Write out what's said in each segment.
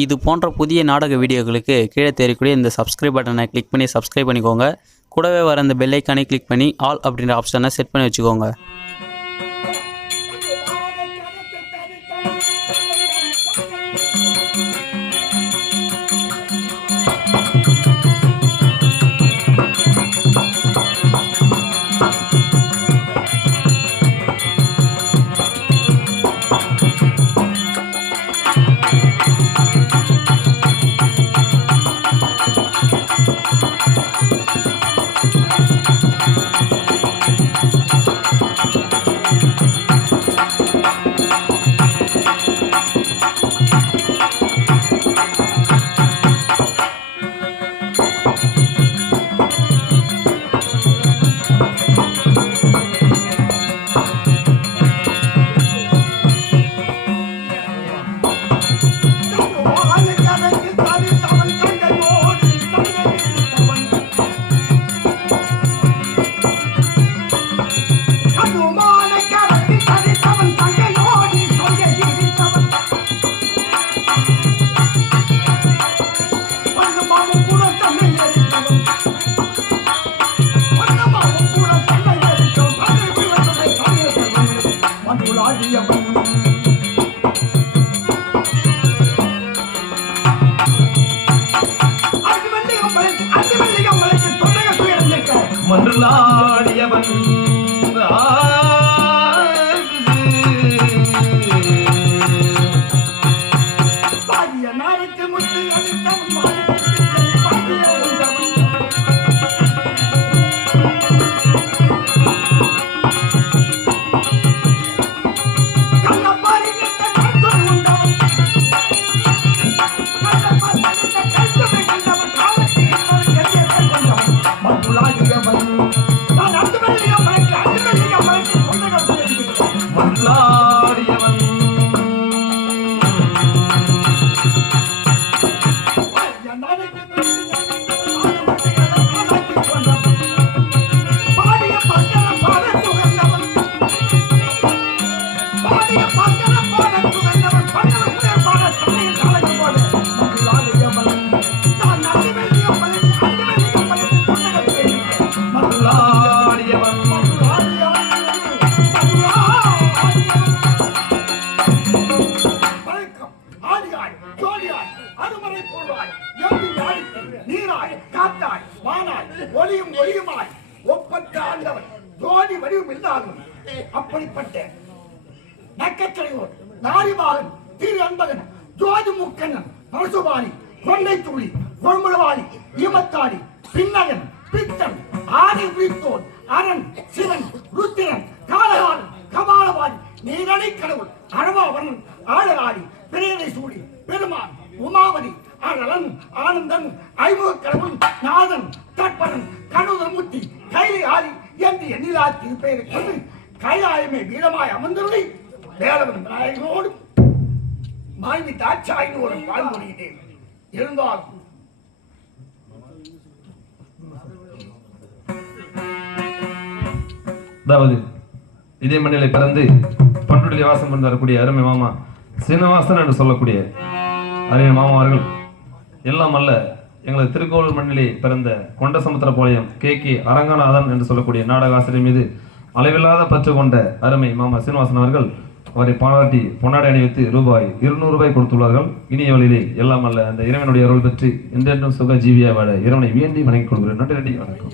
இது போன்ற புதிய நாடக வீடியோக்களுக்கு கீழே தெரியக்கூடிய இந்த சப்ஸ்கிரைப் பட்டனை கிளிக் பண்ணி சப்ஸ்கிரைப் பண்ணிக்கோங்க. கூடவே வர இந்த பெல் ஐக்கானை கிளிக் பண்ணி ஆல் அப்படின்ற ஆப்ஷனை செட் பண்ணி வச்சுக்கோங்க. மன்றுளாடியவன் பாடிய நாளுக்கு முத்து அளித்தவன் அப்படிப்பட்ட நக்கச்சடையோர் நாரிபாகன் திரு அன்பகன் ஜோதி முக்கண்ணன் பரசுபாணி கொண்டை துளி கொள்முளவாளி ஈமத்தாடி பின்னகன் பித்தன் ஆதி பிரித்தோன் அரண் சிவன் ருத்திரன் காலகாலன் கபாலவாடி நீரணை கடவுள் அழவாவரன் ஆழராடி பிரேதை சூடி பெருமான் உமாவதி அழலன் ஆனந்தன் ஐமுக கடவுள் நாதன் தட்பரன் கணுதமூர்த்தி கைலி ஆதி என்று எண்ணிலா திருப்பெயரை கொண்டு கைலாயமே வீரமாய் அமர்ந்தருளை வேலவன் நாயகனோடு மாய்வி தாட்சாயினோடு வாழ்ந்துடையிட்டேன். இருந்தாலும் அதாவது இதே மண்ணிலை பிறந்து பண்டுடைய வாசம் கொண்டு வரக்கூடிய அருமை மாமா சீனிவாசன் என்று சொல்லக்கூடிய அருமை மாமா அவர்கள் எல்லாம் அல்ல எங்களது திருக்கோவில் மண்ணிலே பிறந்த கொண்ட சமுத்திரபாளையம் கே அரங்கநாதன் என்று சொல்லக்கூடிய நாடக ஆசிரியர் மீது அளவில்லாத பற்று கொண்ட அருமை மாமா சீனிவாசன் அவர்கள் அவரை பாராட்டி பொன்னாடை அணிவித்து ரூபாய் 200 கொடுத்துள்ளார்கள். இனிய வழியிலே எல்லாம் அல்ல அந்த இறைவனுடைய அருள் பெற்று என்றென்றும் சுக ஜீவியா வாழ இறைவனை வேண்டி வணங்கிக் கொள்கிறேன். நன்றி, வணக்கம்.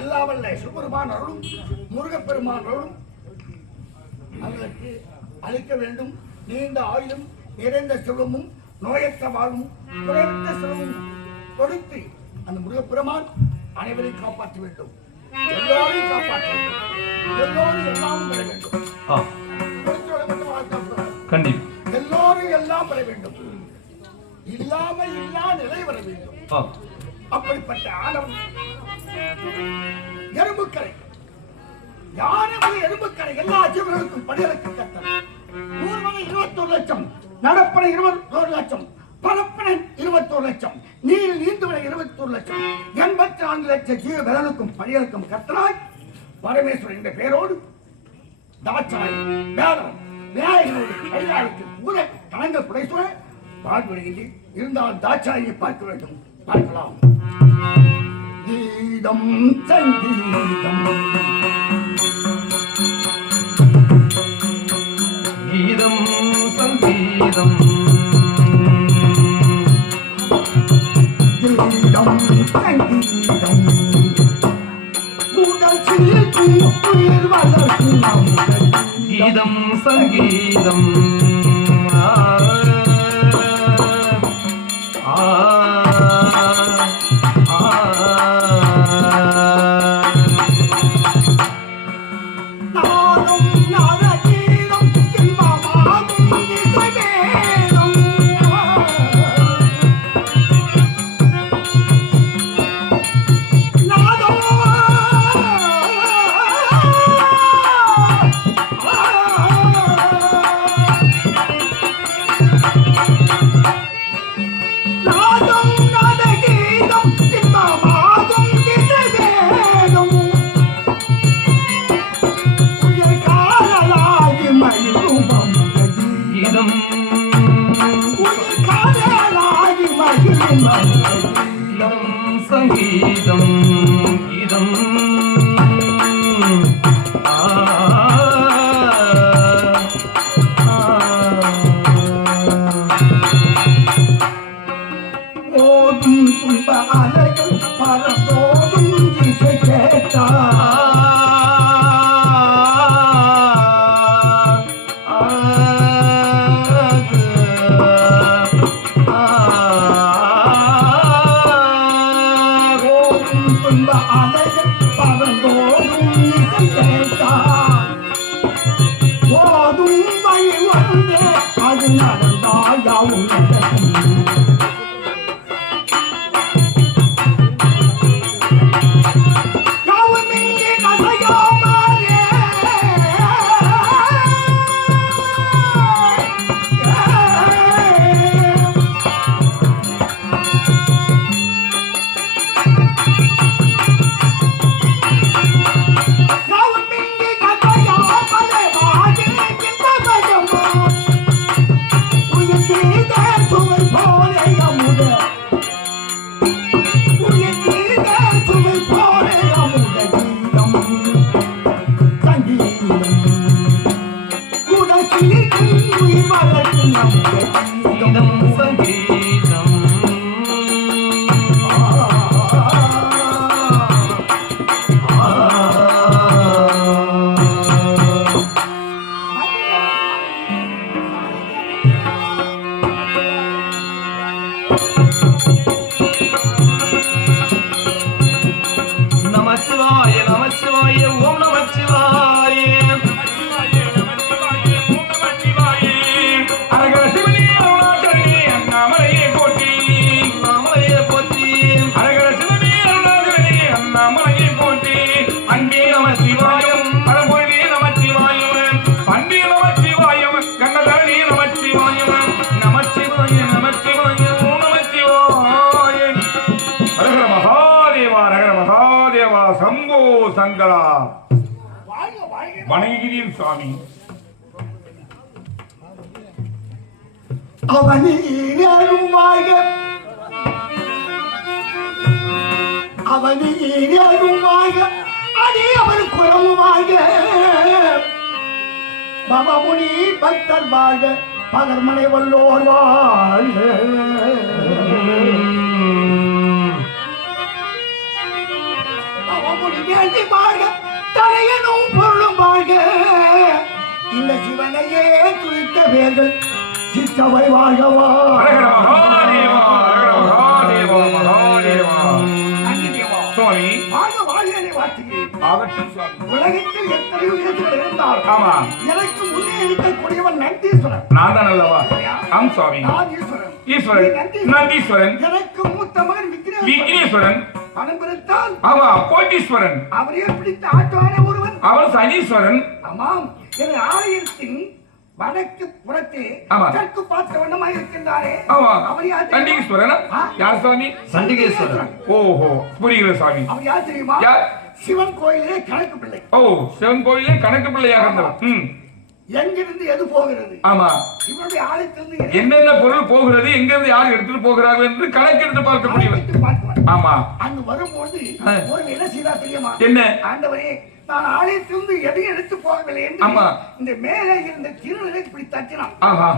எல்லாம் அல்ல சிவபெருமான் அருளும் முருகப்பெருமான் அருளும் அவர்களுக்கு அளிக்க வேண்டும். நீண்ட ஆயுளும் நிறைந்த செல்வமும் நோயற்ற வாழ்வும் குறைந்த செல்வமும் கொடுத்து அந்த முருகப்பெருமான் அனைவரையும் காப்பாற்ற வேண்டும். எல்லோரையும் காப்பாற்ற வேண்டும். எல்லோரும் எல்லாம் பெற வேண்டும். எல்லோரும் எல்லாம் பெற வேண்டும். இல்லாம இல்லா நிலை வர வேண்டும். அப்படிப்பட்ட ஆனவன் எறும்புக்கரை யாரும் எறும்புக்கரை எல்லா ஜீவர்களுக்கும் படிகளுக்கு கட்டணம் 21 லட்சம் நடப்பன 21 லட்சம் பரப்பன 21 லட்சம் நீரில் நீந்துவன 21 லட்சம் 84 லட்சம் ஜீவ விரலுக்கும் படிகளுக்கும் கத்தனாய் பரமேஸ்வரன் என்ற பெயரோடு தாட்சாய் வேதம் விநாயகரோடு கைலாயத்தில் ஊர கணங்கள் புடைசுவ பாடுபடுகின்றேன். இருந்தால் தாட்சாயை பார்க்க வேண்டும். பார்க்கலாம். கீதம் சங்கீதம் கீதம் சங்கீதம் கீதம் சங்கீதம் உடல் சீர்க்கும் உயிர் வளர்க்கும் அமுதம். கீதம் சங்கீதம் நாடும் நரகீதம் இன்பமாகும் இசைவேதம். நாடும் நாடும் நரகீதம் இன்பமாகும் இசைவேதம். உயிர்காதலாகி மகிழும் அமுதம். கீதம் உயிர்காதலாகி மகிழும் அமுதம். கீதம் சங்கீதம் கீதம் ஓடும் துன்ப அலைகள் பரந்தோடும் இசை கேட்டார். ஓடும் துன்ப அலைகள் பரந்தோடும் இசை கேட்டார். ஓடும் வழி வந்து அது நடந்தால் யாவும் நடக்கும். யாவும் இங்கே கசையாமலே. யாவும் இங்கே கசையாமலே வாடிக்கின்ற பஜமா. உயிர் தீர்த்த சுவை போலே அமுத. உயிர் தீர்த்த சுவை போலே அமுத. கீதம் சங்கீதம் உடற்சீர்க்கும் உயிர் வளர்க்கும் அமுத. கீதம் கீதம் சங்கீதம் நமச்சிவாய நமச்சிவாய ஓம் நமச்சிவாய அரகர சிவனே அருணாச்சலனே அண்ணாமலையே போற்றி அண்ணாமலையே போற்றி அரகர சிவனே அருணாச்சலனே அண்ணாமலையே போற்றி அன்பே நமச்சிவாயம் பரம்பொருளே நமச்சிவாயம் அன்பே நமச்சிவாயம் கண்ணதரணி நமச்சிவாயம் நமச்சிவாய நமச்சிவாய ஓம் நமச்சிவாய அரகர மகாதேவா அரகர மகாதேவா சம்போ சங்கரா வாழ்க வாழ்க. வணங்குகிறேன் சுவாமி அவனீரும் வாழ்க. அவனீரும் வாழ்க. அடி அவன் குரமும் வாழ்க. பவமுனி பக்தர் வாழ்க. பகர்மனை வல்லோர் வாழ்க. பவமுனி வேண்டி வாழ்க. தலையனும் பொருளும் வாழ்க. இந்த சிவனையே துதித்த வேர்கள் சித்தவை வாழ்கவா. அரகர மகாதேவா அரகர மகாதேவா மகாதேவா நன்றி தேவா. சுவாமி வாழ்க வாழ்கனை வாழ்த்துகிறேன். ஆகட்டும் சுவாமி உலகத்தில் எத்தனையோ விதத்தில் இருந்தாலும் ஆமா எனக்கு முன்னே இருக்கக்கூடியவன் நந்தீஸ்வரன். நான் தான் அல்லவா ஆம் சுவாமி நான் ஈஸ்வரன். ஈஸ்வரன் நீ நந்தீஸ்வரன். நந்தீஸ்வரன் எனக்கு மூத்த மகன் விக்னேஸ்வரன். விக்னேஸ்வரன் பணம் பிடித்தால் ஆமா கோட்டீஸ்வரன் அவரே பிடித்த ஆட்டோன ஒருவன். அவன் சனீஸ்வரன் ஆமாம், என் ஆலயத்தின் வடக்கு புறத்தே ஆமா. தெற்கு பார்த்த வண்ணமாய் இருக்கின்றாரே ஆமா அவர் யார் தெரியுமா? சண்டிகேஸ்வரன் ஆ? யார் சுவாமி சண்டிகேஸ்வரன். ஓஹோ புரிகிறது சுவாமி அவர் யார் தெரியுமா? யார்? சிவன் கோயிலே கணக்கு பிள்ளை. ஓ சிவன் கோயிலே கணக்கு பிள்ளையாக இருந்தவர் எங்கிருந்து எது போகிறது, ஆமா, இவருடைய ஆலயத்திலிருந்து என்னென்ன பொருள் போகிறது, எங்க இருந்து யார் எடுத்துட்டு போகிறார்கள் என்று கணக்கெடுத்து பார்க்க முடியும். ஆமா, அங்கு வரும்போது ஒரு என்ன செய்தா தெரியுமா? என்ன? ஆண்டவரே, நான் ஆலயத்திலிருந்து எதையும் எடுத்து போகவில்லை என்று ஆமா, இந்த மேலே இருந்த திருநிலை இப்படி தட்டினான். ஆஹா,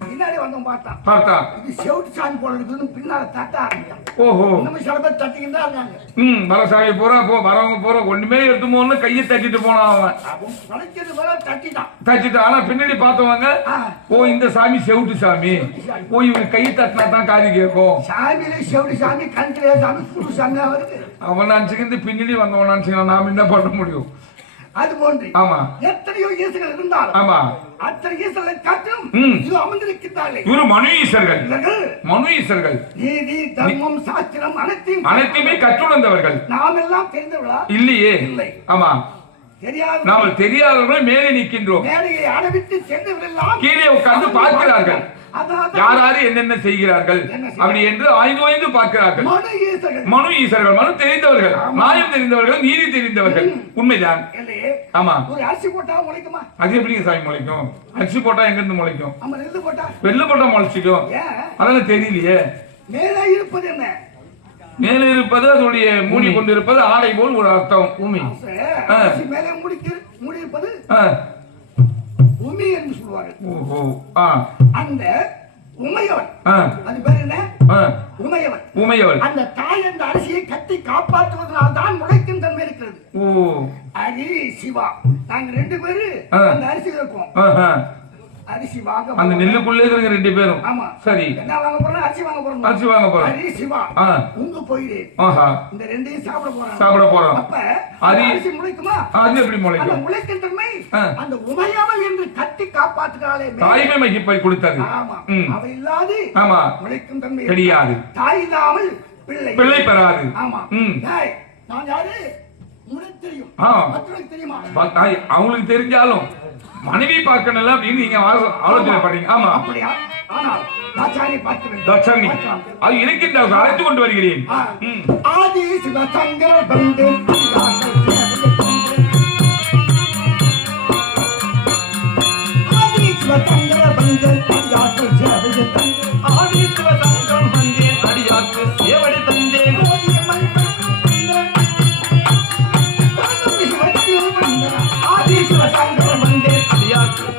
பின்னாடி வந்தோம் பார்த்தா இது செவுட்டு சாமி போல இருக்குன்னு பின்னால தட்ட ஆரம்பிச்சான். ஓஹோ, நம்ம சில பேர் தட்டிக்கிட்டு தான் இருக்காங்க. வரசாமி போறா வரவங்க போற ஒண்ணுமே எடுத்து போன கையை தட்டிட்டு போனான் அவன். படைக்கிறது போல தட்டிட்டான். ஆனா பின்னாடி பார்த்தவங்க, ஓ இந்த சாமி செவுட்டு சாமி, ஓ இவங்க கையை தட்டினா தான் காது கேட்கும். சாமியில செவுட்டு சாமி, கண்கிலே சாமி, புது சாமி வருது. அவன் நினைச்சுக்கிட்டு பின்னாடி வந்தவன் நினைச்சுக்கலாம், நாம என்ன பண்ண முடியும்? அது போன்று ஆமா, எத்தனையோ ஈசர்கள் இருந்தாலும் ஆமா, அத்தனை ஈசர்களை காட்டும் இது அமர்ந்திருக்கிறார்கள். இவரு மனு ஈசர்கள். மனு ஈசர்கள் நீதி, தர்மம், சாஸ்திரம் அனைத்துமே கற்றுணர்ந்தவர்கள். நாம் எல்லாம் தெரிந்தவர்களா? இல்லையே. இல்லை. ஆமா, தெரியாது. நாம் தெரியாதவர்கள் மேலே நிற்கின்றோம். மேலையை அடைவிட்டு சென்றவர்கள் கீழே உட்கார்ந்து பார்க்கிறார்கள். யார் யாரு என்னென்ன செய்கிறார்கள் அப்படி என்று ஆய்ந்து பார்க்கிறார்கள். மனு ஈசர்கள், மனு தெரிந்தவர்கள், நியாயம் தெரிந்தவர்கள், நீதி தெரிந்தவர்கள். உண்மைதான். ஆமா, ஒரு அரிசி போட்டா முளைக்குமா? அது எப்படிங்க சாமி முளைக்கும்? அரிசி போட்டா எங்க இருந்து முளைக்கும்? வெள்ளு போட்டா முளைச்சிக்கும். அதெல்லாம் தெரியலையே. மேலே இருப்பது என்ன? மேலே இருப்பது அதனுடைய மூடி கொண்டிருப்பது ஆடை போல் ஒரு அர்த்தம். உமி. மேலே மூடி இருப்பது உமி என்று சொல்வார்கள். ஓஹோ, அந்த உமையவன், அது பேர் என்ன? உமையவன். உமையவன். அந்த தாய் அந்த அரிசியை கட்டி காப்பாற்றுவதனால் தான் முளைக்கும் தன்மை இருக்கிறது. அரி சிவா, நாங்க 2 பேரு அந்த அரிசி இருக்கோம். அரிசி வாங்க, அந்த நெல்லுக்குள்ளே இருக்கிற 2 பேரும். ஆமா, சரி. என்ன வாங்க போறோம்? அரிசி வாங்க போறோம். அரிசி வாங்க போறோம். அரி சிவா, உங்க போயிடு. இந்த 2ஐயும் சாப்பிட போறோம். அப்ப அரிசி முளைக்குமா? அது எப்படி முளைக்கும்? அந்த முளைக்கும் தன்மை அந்த உமையாமல் என்று கட்டி காப்பாற்றுகிறாளே தாய்மை மகிப்பை கொடுத்தது. ஆமா, அவ இல்லாது ஆமா முளைக்கும் தன்மை கிடையாது. தாய் இல்லாமல் பிள்ளை பெறாது. ஆமா. நான் யாரு? உங்களுக்கு தெரியும், மற்றவங்களுக்கு தெரியுமா? அவங்களுக்கு தெரிஞ்சாலும் மனைவி பார்க்கணும் அப்படின்னு நீங்க ஆலோசனை பண்றீங்க. ஆமா, அப்படியா? ஆனால் தாட்சாணி பார்க்க வேண்டும். தாட்சாணி அது இருக்கின்ற அழைத்து கொண்டு வருகிறேன். ஆதி சிவசங்கர பந்து ஆதி சிவசங்கர பந்து அடியாக்கள் சேவை தந்து ஆதி சிவசங்கரம் பந்து அடியாக்கள் சேவை தந்து ஆதி சிவசங்கரம் பந்து அடியாக்கள்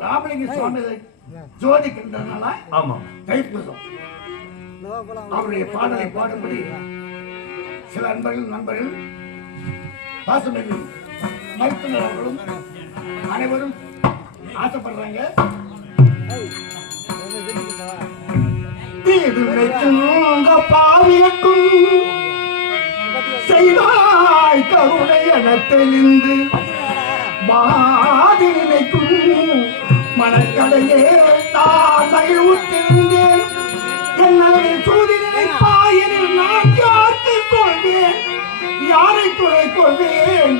ராமலிங்க சுவாமி ஜோதி கண்டனால தைப்பூசம் அவருடைய பாடலை பாடும்படி சில நண்பர்கள் பாசமிகு மைத்துனர் அவர்களும் அனைவரும் ஆசைப்படுறாங்க. பாவியக்கும் செய்தாய் கருணை என தெளிந்து பாதி நினைக்கும் மனக்கடையே தாய் ஊற்றிருந்தேன். என்னை சூதி நினைப்பாயனில் நான் யாருக்குக் கொள்வேன், யாரை துணை கொள்வேன்,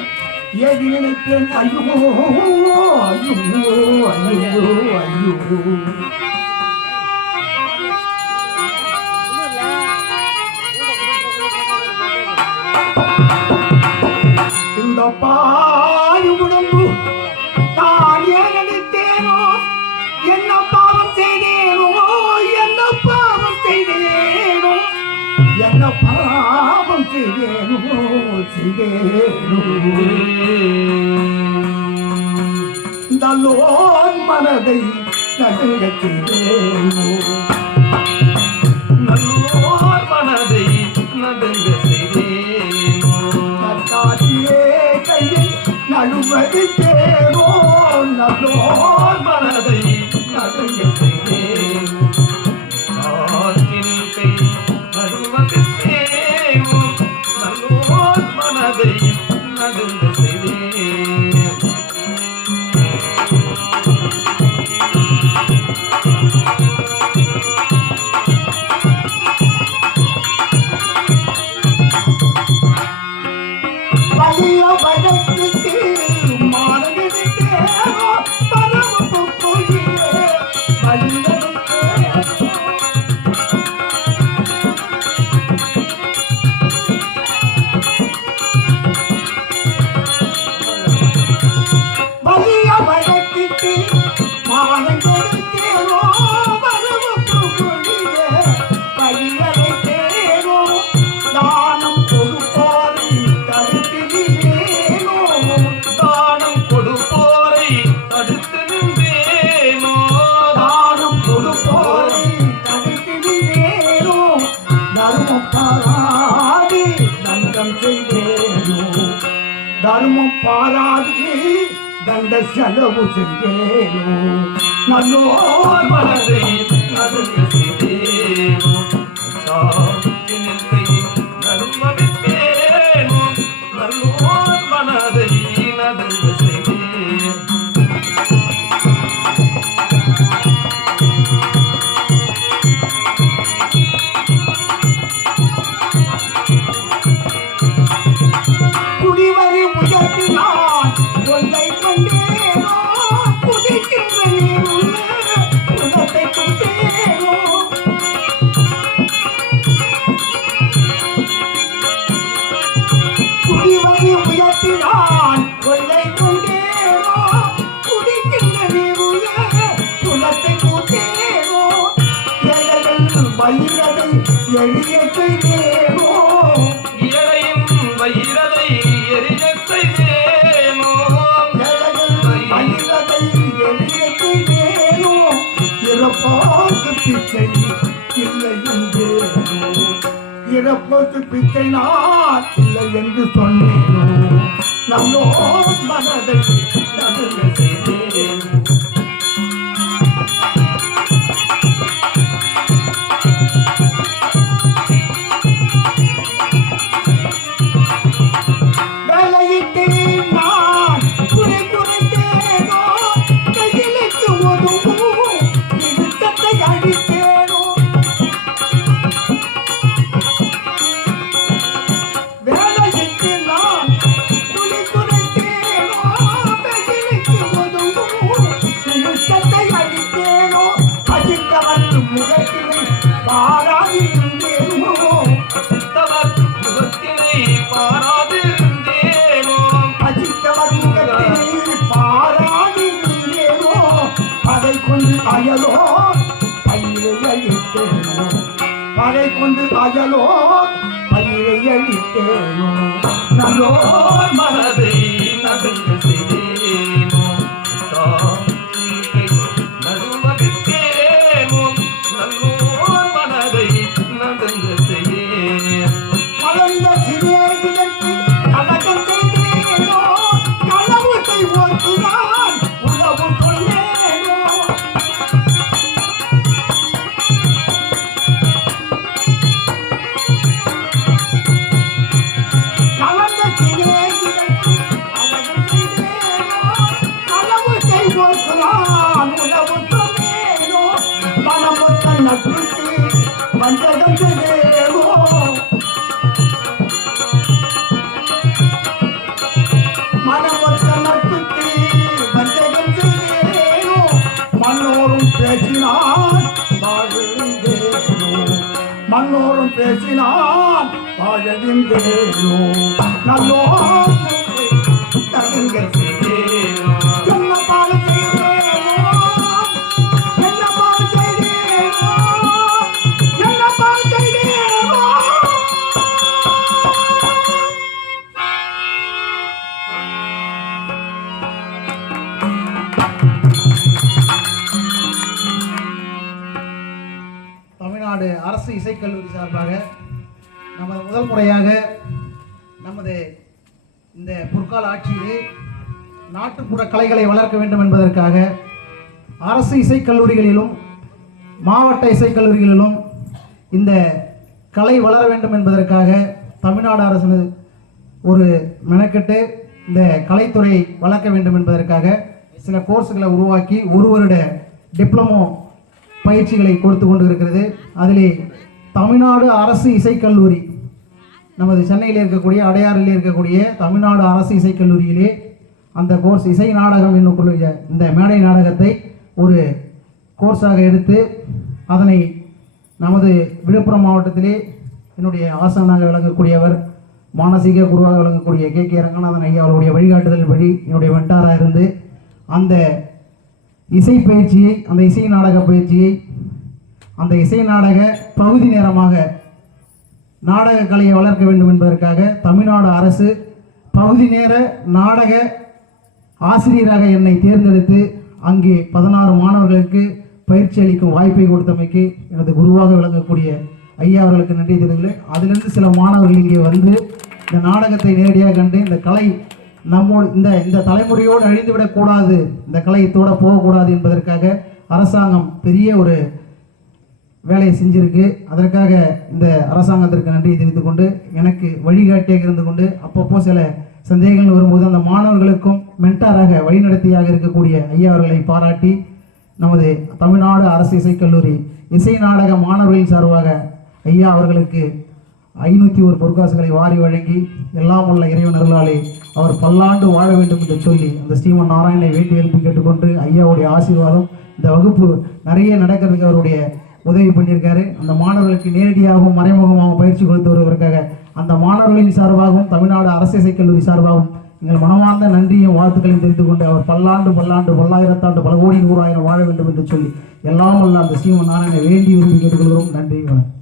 எது நினைப்பேன்? ஐயோ ஐயோ ஐயோ ஐயோ. இந்த பாய் உடம்பு நான் ஏன் நினைத்தேனோ, என்ன பாவம் செய்தேனோ, என்ன பாவம் செய்தேனோ, என்ன பாவம் செய்தேனோ செய்தேனோ. நல்லோன் மனதை நடுங்கச் செய்தேனோ, நல்லோர் மனதை நடுங்க செய்தேனோ. காட்டியே கையில் நடுவது தேனோ, நல்லோர் மனதை நடுங்க செய்தேனோ. காற்றில் கை நடுவது பாராது தண்ட செலவு செஞ்சேனோ நல்லோர் மனதை நடுங்க செய்தேனோ நல்லோர் மனதை நடுங்க செய்தேன் குடிவரி உயர்த்தினான் கொள்ளை கொண்டேனோ குடிக்கின்ற நீருள்ள உலகத்தை கொண்டேனோ குடிவரி உயர்த்தினான் கொள்ளை கொண்டேனோ குடிக்கின்ற நீருள்ள உலகத்தை கொண்டேனோ ஏழைகள் வயிறதை எளிய செய்தேனோ வைரதை எரிய செய்தேனோ வைரதை எரிய செய்தேனோ இறப்போக்கு பிச்சை இல்லை என்றேனோ இறப்போக்கு பிச்சை நான் இல்லை என்று சொன்னேனோ நல்லோர் மனதை நடுங்க செய்தேனோ அயலோ பயிரை அழித்தேனோ பகை கொண்டு அயலோ பயிரை அழித்தேனோ நல்லோர் மனதை நடுங்க செய்தேனோ நடுவகித்தேனோ நல்லோர் மனதை நடுங்க செய்தேன் மலர்ந்த சிவேகிதற்கு கலகம் செய்தேனோ களவு செய்வோர்க்கு நான் உளவு கொள்ளேனோ மன்னோரும் பேசினான் வாழவிந்தேனோ நல்லோர் நடுங்க செய்தேனோ என்ன பாடு செய்தேனோ என்ன பாடு செய்தேனோ என்ன பாடு செய்தேனோ தமிழ்நாடு அரசு இசைக்கல்லூரி சார்பாக நமது முதல் முறையாக நமது இந்த பொற்கால ஆட்சியிலே நாட்டுப்புற கலைகளை வளர்க்க வேண்டும் என்பதற்காக அரசு இசைக்கல்லூரிகளிலும் மாவட்ட இசைக்கல்லூரிகளிலும் இந்த கலை வளர வேண்டும் என்பதற்காக தமிழ்நாடு அரசு ஒரு மெனக்கெட்டு இந்த கலைத்துறை வளர்க்க வேண்டும் என்பதற்காக சில கோர்ஸுகளை உருவாக்கி ஒரு வருட டிப்ளமோ பயிற்சிகளை கொடுத்து கொண்டு இருக்கிறது. அதிலே தமிழ்நாடு அரசு இசைக்கல்லூரி நமது சென்னையில் இருக்கக்கூடிய அடையாறில் இருக்கக்கூடிய தமிழ்நாடு அரசு இசைக்கல்லூரியிலே அந்த கோர்ஸ் இசை நாடகம் என்னும் இந்த மேடை நாடகத்தை ஒரு கோர்ஸாக எடுத்து அதனை நமது விழுப்புரம் மாவட்டத்திலே என்னுடைய ஆசானாக விளங்கக்கூடியவர் மானசீக குருவாக விளங்கக்கூடிய கே ரங்கநாதன் ஐயா அவருடைய வழிகாட்டுதல் வழி என்னுடைய வெண்டாராக இருந்து அந்த இசை பயிற்சியை அந்த இசை நாடக பயிற்சியை அந்த இசை நாடக பகுதி நேரமாக நாடக கலையை வளர்க்க வேண்டும் என்பதற்காக தமிழ்நாடு அரசு பகுதி நேர நாடக ஆசிரியராக என்னை தேர்ந்தெடுத்து அங்கே 16 மாணவர்களுக்கு பயிற்சி அளிக்கும் வாய்ப்பை கொடுத்தமைக்கு எனது குருவாக விளங்கக்கூடிய ஐயா அவர்களுக்கு நன்றி தெரிவிக்கிறேன். அதிலிருந்து சில மாணவர்கள் இங்கே வந்து இந்த நாடகத்தை நேரடியாக கண்டு இந்த கலை நம்மோடு இந்த தலைமுறையோடு அழிந்துவிடக் கூடாது, இந்த கலையத்தோட போகக்கூடாது என்பதற்காக அரசாங்கம் பெரிய ஒரு வேலையை செஞ்சிருக்கு. அதற்காக இந்த அரசாங்கத்திற்கு நன்றி தெரிவித்துக் கொண்டு, எனக்கு வழிகாட்டியாக இருந்து கொண்டு அப்பப்போ சில சந்தேகங்கள் வரும்போது அந்த மாணவர்களுக்கும் மென்டாராக வழிநடத்தியாக இருக்கக்கூடிய ஐயா அவர்களை பாராட்டி, நமது தமிழ்நாடு அரசு இசைக்கல்லூரி இசை நாடக மாணவர்களின் சார்பாக ஐயா அவர்களுக்கு 501 பொற்காசுகளை வாரி வழங்கி, எல்லாம் உள்ள இறைவனர்களாலே அவர் பல்லாண்டு வாழ வேண்டும் என்று சொல்லி அந்த ஸ்ரீமன் நாராயணனை வேண்டி எழுப்பி கேட்டுக்கொண்டு, ஐயாவுடைய ஆசீர்வாதம் இந்த வகுப்பு நிறைய நடக்கிறதுக்கு அவருடைய உதவி பண்ணியிருக்காரு. அந்த மாணவர்களுக்கு நேரடியாகவும் மறைமுகமாகவும் பயிற்சி கொடுத்து வருவதற்காக அந்த மாணவர்களின் சார்பாகவும் தமிழ்நாடு அரசு இசைக்கல்லூரி சார்பாகவும் எங்கள் மனமார்ந்த நன்றியும் வாழ்த்துக்களையும் தெரிவித்துக் கொண்டு, அவர் பல்லாண்டு பல்லாயிரத்தாண்டு பல கோடி 100,000 வாழ வேண்டும் என்று சொல்லி எல்லாம் உள்ள அந்த ஸ்ரீமன் நாராயணனை வேண்டி விரும்பி கேட்டுக்கொள்கிறோம். நன்றி, வணக்கம்.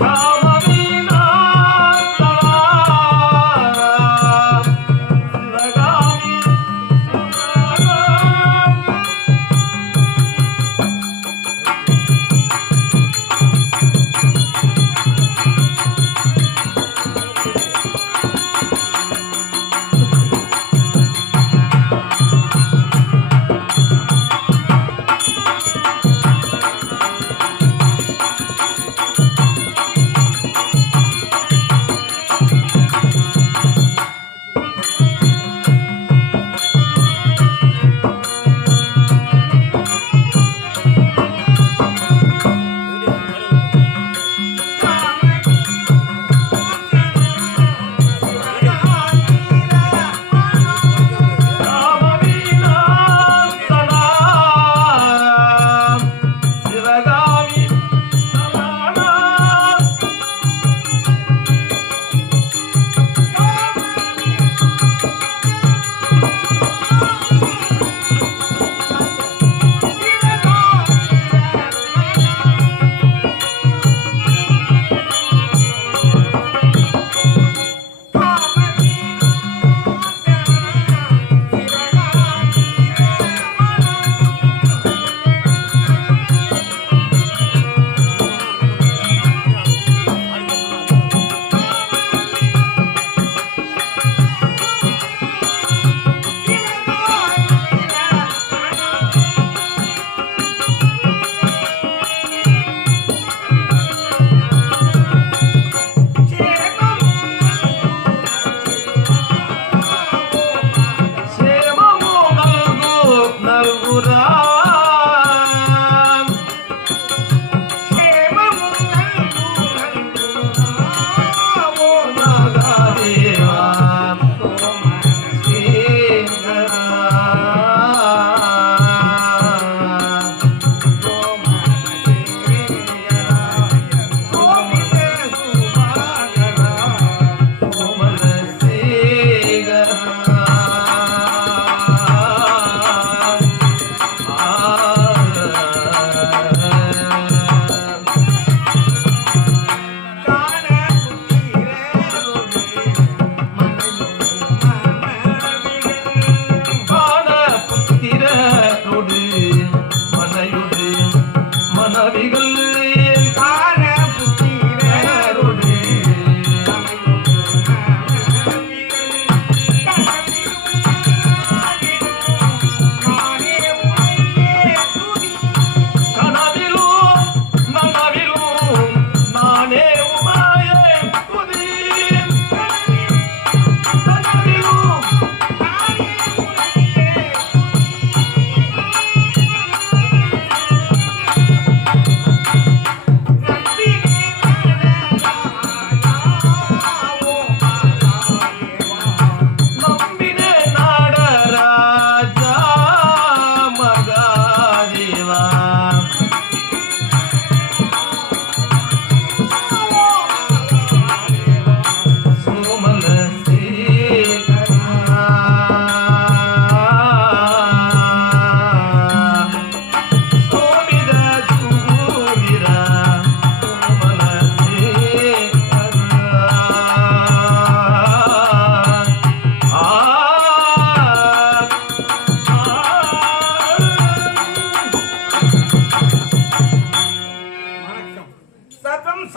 Kamavina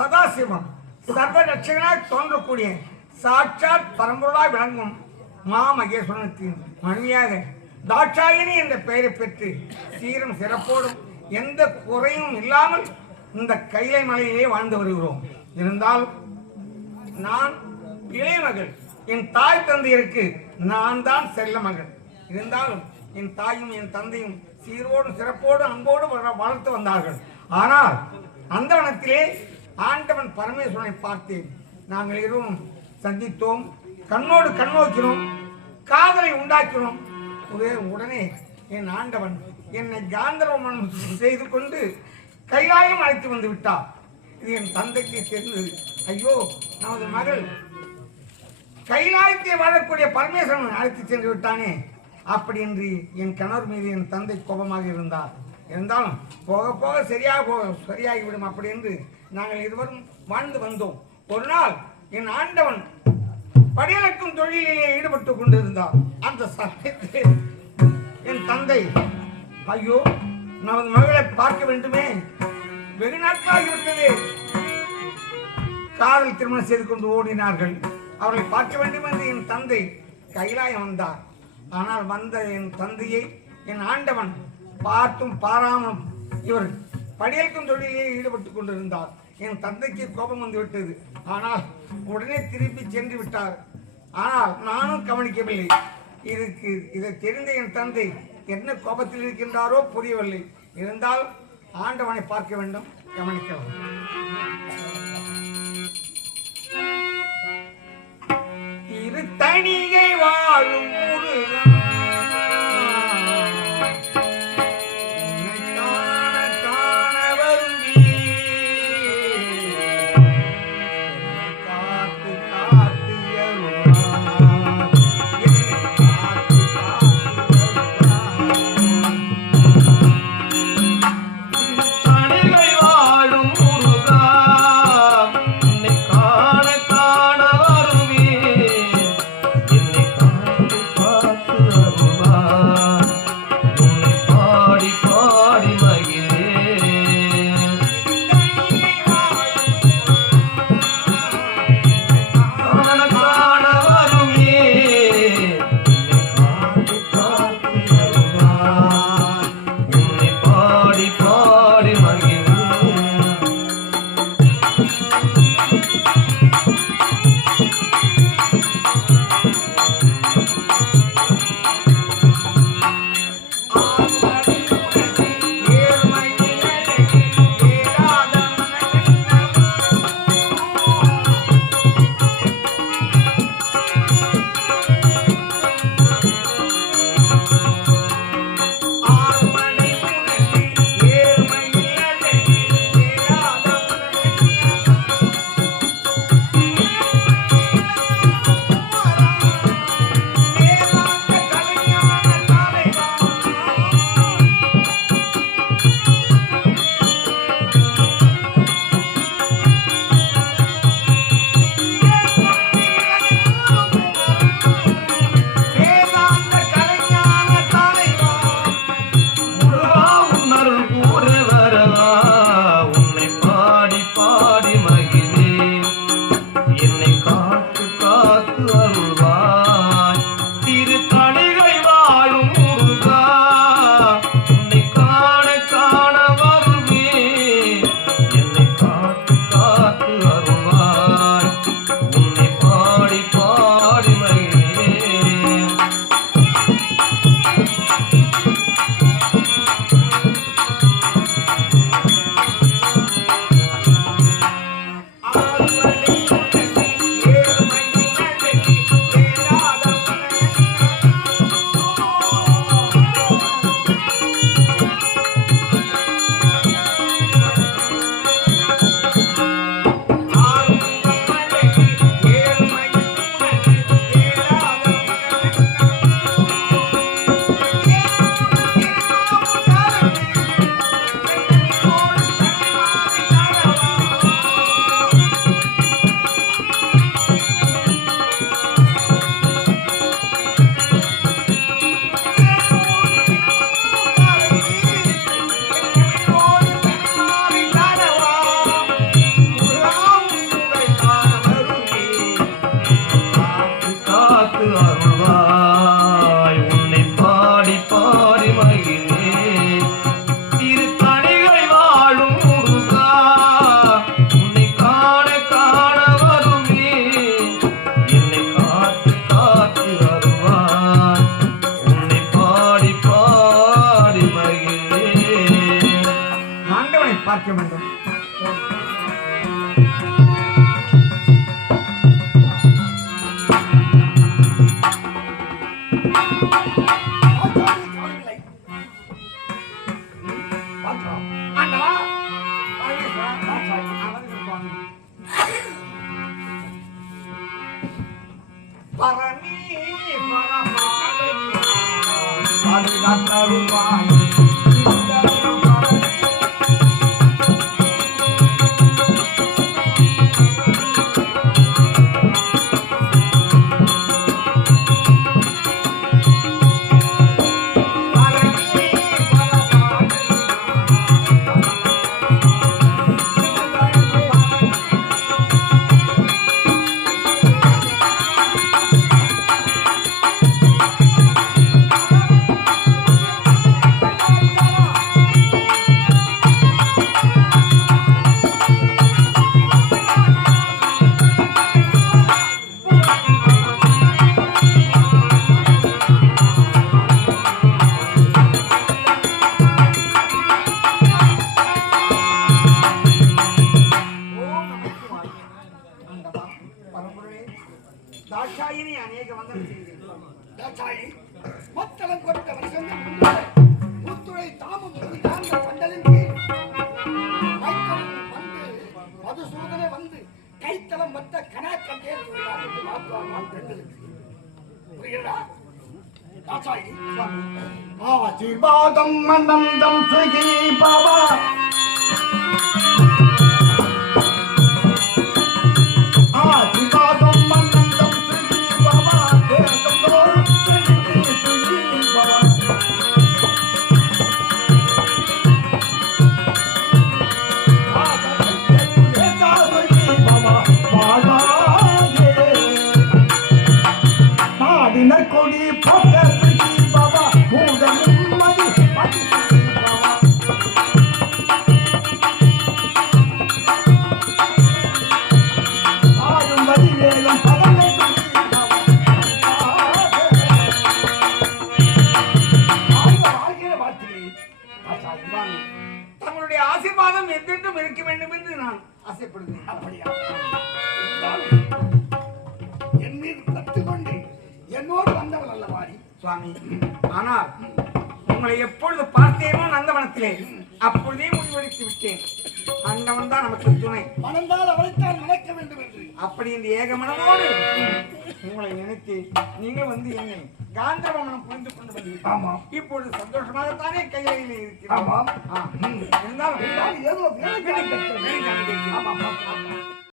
சதாசிவம் சர்வ ரட்சகனாய் தோன்றக்கூடிய சாட்சாத் பரம்பொருளாய் விளங்கும் மாமகேஸ்வரனுக்கு மனைவியாக தாட்சாயினி என்ற பெயரை பெற்று சீரும் சிறப்போடும் எந்த குறையும் இல்லாமல் இந்த கைலை மலையிலே வாழ்ந்து வருகிறோம். இருந்தாலும் நான் இளைய மகள், என் தாய் தந்தையருக்கு நான் தான் செல்ல மகள். இருந்தாலும் என் தாயும் என் தந்தையும் சீரோடும் சிறப்போடும் அன்போடு வளர்த்து வந்தார்கள். ஆனால் அந்த வனத்திலே ஆண்டவன் பரமேஸ்வரனை பார்த்தேன். நாங்கள் இருவரும் சந்தித்தோம், கண்ணோடு கண்ணோக்கினோம், காதலை உண்டாக்கினோம். உடனே என் ஆண்டவன் என்னை காந்தர்வமனம் செய்து கொண்டு கைலாயம் அழைத்து வந்து விட்டார். இது என் தந்தைக்கு தெரிந்தது. ஐயோ, நமது மகள் கைலாயத்தை வாழக்கூடிய பரமேஸ்வரன் அழைத்து சென்று விட்டானே அப்படி என்று என் கணவர் மீது என் தந்தை கோபமாக இருந்தார். இருந்தாலும் போக போக சரியாகிவிடும் அப்படி என்று நாங்கள் இருவரும் வாழ்ந்து வந்தோம். ஒரு நாள் என் ஆண்டவன் படியளக்கும் தொழிலிலே ஈடுபட்டு கொண்டிருந்தார். அந்த சமயத்தில் என் தந்தை, ஐயோ, நமது மகளை பார்க்க வேண்டுமே, வெகு நாட்களாகிவிட்டது. காதல் திருமணம் செய்து கொண்டு ஓடினார்கள். அவர்களை பார்க்க வேண்டும் என்று என் தந்தை கைலாயம் வந்தார். ஆனால் வந்த என் தந்தையை என் ஆண்டவன் பார்த்தும் பாராமலும் இவர் படியேற்கும் தொழிலே ஈடுபட்டுக் கொண்டிருந்தார். என் தந்தைக்கு கோபம் வந்து விட்டது. ஆனால் உடனே திருப்பி சென்று விட்டார். ஆனால் நானும் கவனிக்கவில்லை. இதை தெரிந்த என் தந்தை என்ன கோபத்தில் இருக்கின்றாரோ புரியவில்லை. இருந்தால் ஆண்டவனை பார்க்க வேண்டும், கவனிக்கலாம். திருத்தணிகை வாழும் முருகன் பார்க்க வேண்டும். தாட்சாயினி அநேக வந்தனம் செய்கிறேன். தாட்சாயி மத்தளம் கொடுத்த வருஷங்கள் முத்துளை தாமும் காந்த பந்தலின் கீழ் மைக்கமும் வந்து மதுசூதனை வந்து கைத்தளம் மத்த கணக்கண்டே சொல்கிறார் என்று மாற்றுவார் பெண்களுக்கு. புரிகிறதா? தாட்சாயி ஆசீர்வாதம் அனந்தம் சுகி பாபா ஆசீர்வாதம் கொடி பாபா தங்களுடைய ஆசீர்வாதம் என்றென்றும் இருக்க வேண்டும் என்று நான் ஆசைப்படுகிறேன். அப்படியா? என் மீது கற்றுக்கொண்டு என்னோடு வந்தவள் அல்லவாரி சுவாமி, ஆனால் உங்களை எப்பொழுது பார்த்தேனோ நந்தவனத்திலே அப்பொழுதே முடிவெடுத்து விட்டேன். அந்தவன் தான் நமக்கு துணை. மணந்தால் அவளைத்தான் நினைக்க வேண்டும் என்று அப்படி இந்த ஏக மனதோடு உங்களை நினைத்து நீங்கள் வந்து என்னை காந்தர்வ மனம் புரிந்து கொண்டு வந்தீர்கள். ஆமாம். இப்பொழுது சந்தோஷமாகத்தானே கையில் இருக்கிறோம். ஆமாம். இருந்தாலும் ஏதோ வேலை கிடைக்கிறது. ஆமாம்.